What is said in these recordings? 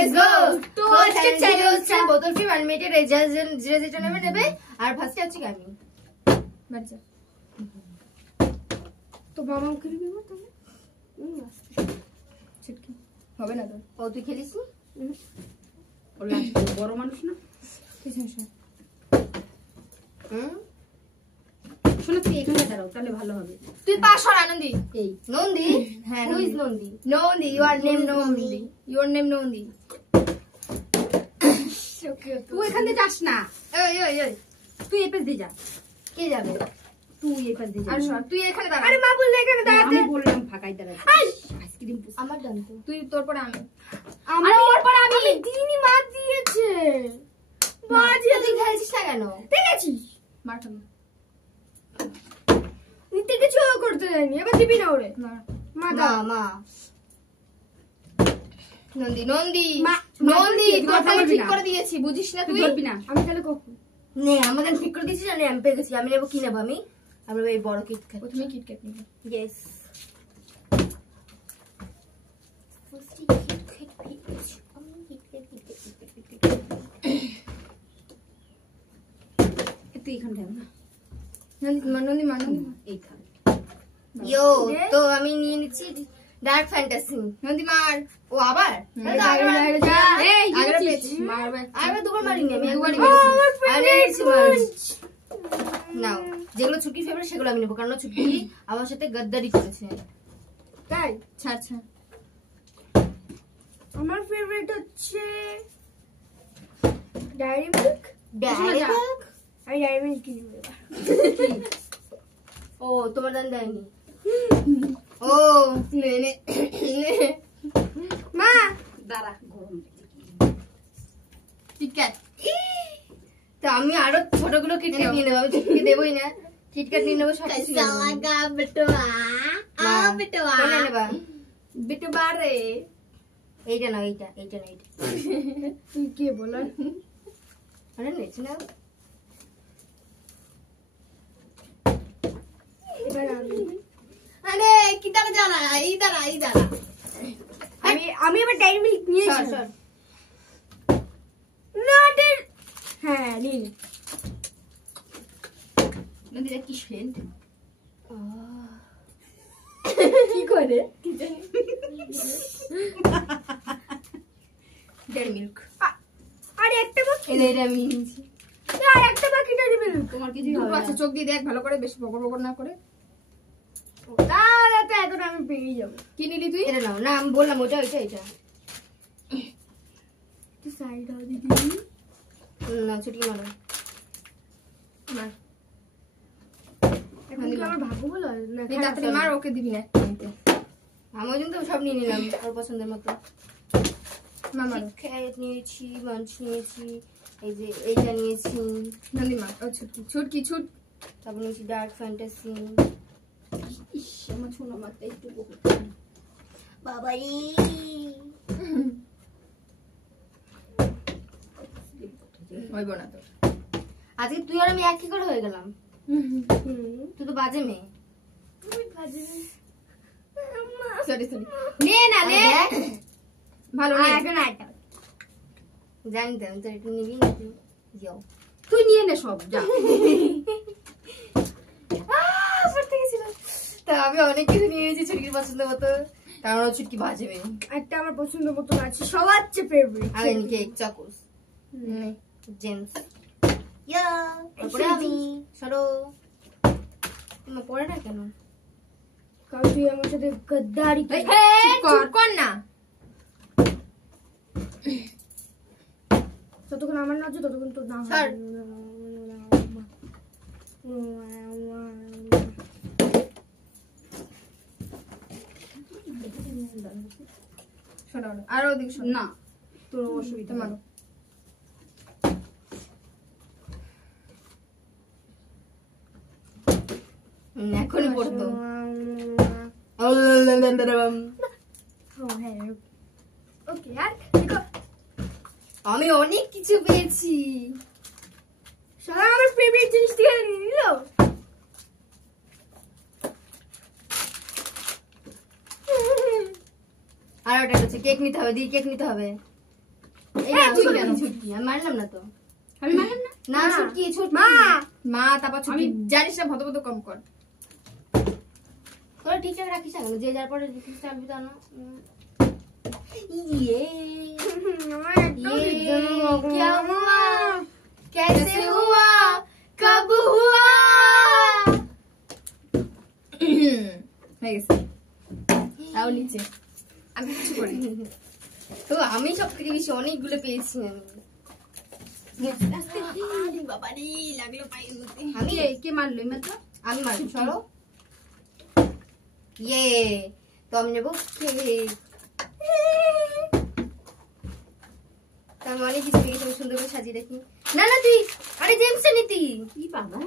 Let's go. তো আজকে challenge হচ্ছে বোতল ফ্রি 1 মিনিটের যেটা নেবে আর ফার্স্টে হচ্ছে আমি বাচ্চা তো মামা করে দিব তুমি ছুটকি হবে না তো। ও তুই খেলিস নি? ও লাস্ট বড় মানুষ না কি সমস্যা? শোনো তুই এখানে দাঁড়াও তাহলে ভালো হবে। তুই পাস কর আনন্দি। এই নন্দি? হ্যাঁ who is Nandi? Nandi, your name Nandi. Your name Nandi. তুই এখান থেকে যাস না। এই এই এই তুই এই পাশ দিয়ে যা। কে যাবে? তুই এই পাশ দিয়ে যা। আর শোন তুই এখানে দাঁড়া। আরে মা বললে এখানে দাঁড়াতে। আমি বললাম ফাঁকাই দাঁড়াতে। আইসক্রিম আমার ডান তো। তুই তোর পরে আমি। আরে ওর পর আমি দিনই মার দিয়েছে। বাজি তুই খেলছিস না কেন? দেখেছিস? মার খাবি। নিতে কিছু করতে যায়নি। এবার দিবি না ওরে। না মা মা দাও। মা নন্দি নন্দি মা- নন্দি মা- তোর মা- আমি ঠিক না। করে দিয়েছি বুঝিস না তুই তুই? ধরবি না। আমি তাহলে কখন? নে আমাকে ঠিক করে দিয়েছিস না আমি পেয়ে গেছি। আমি নেবো কি নেবো আমি এই বড় কিটক্যাট। প্রথমে কিটক্যাট নিবি। ইয়েস তুই এখানে থাক না। নন্দি নন্দি এই থাক। ইয়ো তো আমি নিয়ে নিচ্ছি ডার্ক ফ্যান্টাসি। নন্দি মার। ও আবার এই, আগের গেছিস। পেয়েছি মারবে। আরে দুবার মারিনি আমি একবারই ও, মেরেছি। আমার আরে favorite নাও যেগুলো ছুটি ফেভারিট সেগুলো আমি নেবো কারণ ছুটি আমার সাথে গদ্দারি করেছে। তাই ছাড় ছাড়। আমার ফেভারিট হচ্ছে ডায়েরি মিল্ক। Dairy Milk? আমি ডায়েরি মিল্ক কিনবো এবার। ও তোমার দান দেয়নি। ও নে নে নে মা দাঁড়া গরম কিটক্যাট। তো আমি আরো ছোটগুলো কিটক্যাট নিয়ে নেবো। আমি ছুটিকে দেবোই না। কিটক্যাট নিয়ে নেবো সব কিছু নিয়ে নেবো। কোনটা নেবা? বিটু বারে এইটা না এইটা এইটা না এইটা। তুই কে বল? আরে নেছি না এবার আমি আরে কি দাঁড়া জানা এই দাঁড়া আমি এবার ডায়েরি মিল্ক নিয়েছি। সর সর নটের হ্যাঁ নিন। নদীটা কি সেন্ট কি করে? কি জানি ডেয়ারি মিল্ক। আরে একটা বাকি। এটা আমি নিয়েছি। আর একটা বাকি ডায়েরি মিল্ক। তোমার কিছু দুটো হবে আছে, না। চোখ দিয়ে দেখ ভালো করে, বেশি বকর বকর না করে। তাহলে তো এখন আমি পেয়ে যাবো। কি নিলি তুই? এটা নাও না আমি বললাম ওটা ওইটা এটা তুই সাইড হও দিদি। না ছুটি মারো মার। এখন কি আমার ভাগ্য বলো না? এই তাড়াতাড়ি মার ওকে দিবি না নিতে। আমি ওই জন্য তো সব নিয়ে নিলাম ওর পছন্দের মতো। কিটক্যাট নিয়েছি মাঞ্চ নিয়েছি এই যে এইটা নিয়েছি নন্দি মা ও ছুটকি ছুট। তারপর নিয়েছি ডার্ক ফ্যান্টাসি। ইস আমার ছোট মাথা একটু বহুত বাবাই হইব না তো। আজকে তুই আর আমি এক কি করে হয়ে গেলাম? তুই তো বাজে মেয়ে। সরি সরি নে না নে ভালো আর নে। এখন আইটা জানতাম তোর একটু নিবি নাকি যাও। তুই নিয়ে নে সব যা। পড়তে গেছিলাম তা আমি অনেক কিছু নিয়েছি ছুটকির পছন্দ মতো কারণ ও ছুটকি বাজে মেয়ে। একটা আমার পছন্দ মতো আছে সবার চেয়ে ফেভারিট। আমি কেক চকোস জেন্টস ইয়া তারপরে আমি সরো তোমার পড়ে না কেন? কারণ তুই আমার সাথে গদ্দারি এই, করিস। চুপ কর না। যতক্ষণ আমার না হচ্ছে ততক্ষণ তোর না স্যার। সরাও আর ওদিকে শোন না তোর অসুবিধা মারো। এখনই পড়তো। ওকে আর দেখো আমি অনেক কিছু পেয়েছি। সারা আমার ফেভারিট জিনিস থেকে নিয়ে নিল। আর ওটা হচ্ছে কেক নিতে হবে, দি কেক নিতে হবে। এই না, ছুটকি, ছুটকি। আমি মারলাম না তো। আমি মানলাম না। না, ছুটকি, ছুটকি। মা মা তারপর ছুটি জানিস না ভদ্র ভদ্র কম কর। তোরা ঠিকঠাক রাখিস না কেন? যে যার পরে চাপবি তা না। ये क्या हुआ कैसे हुआ कब हुआ হয়ে গেছে তাও নিচে আমি কিছু করি তো আমি সব থেকে বেশি অনেকগুলো পেয়েছি আমি বাবারে লাগলো পায়ের মধ্যে। আমি কে মারলো মাত্র? আমি মারছি সরো ये তো আমি নেবো কেক তার মানে কিছু পেয়েছি আমি সুন্দর করে সাজিয়ে রাখি না না তুই আরে জেমসটা নিতি কি বাবা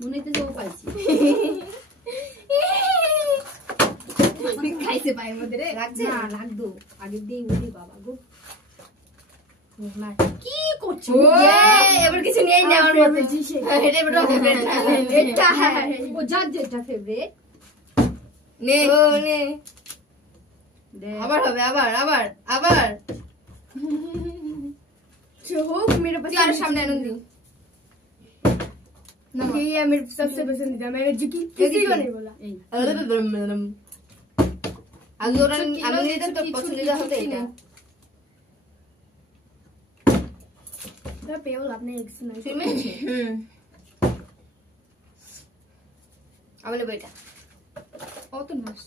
মনে হইতে যাবো পাইছি খাইছে পায়ের মধ্যে রে লাগছে? না লাগতো আগের দিয়ে উঠে বাবা গো কি করছো এবার কিছু নিয়েই না আমার মতে এটা এবার এটা ও যার যেটা ফেভারিট নে ও নে আবার হবে আবার আবার আবার হোক मेरे पास यार सामने आनंद दी ये है मेरे सबसे पसंदीदा मैंने जो किसी को नहीं बोला আগে ওরা আমি নিতাম তোর পছন্দিদা হতো এটা तो पेवल आपने एक सुनाई শুনবে আমি নেবো এটা ओ तो नाच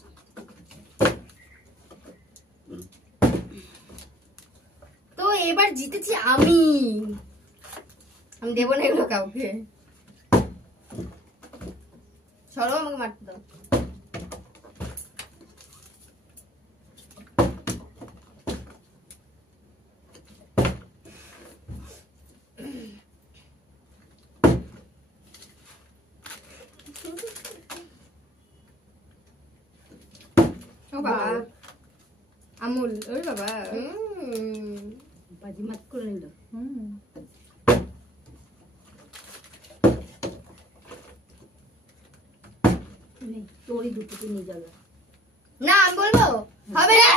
তো এবার জিতেছি আমি আমি দেবো না এগুলো কাউকে সরো আমাকে মারতে দাও ओ बाबा अमूल ओए बाबा बाजी मत कर लो नहीं तोड़ी दूध की नहीं जाएगा না আমি বলবো হবে না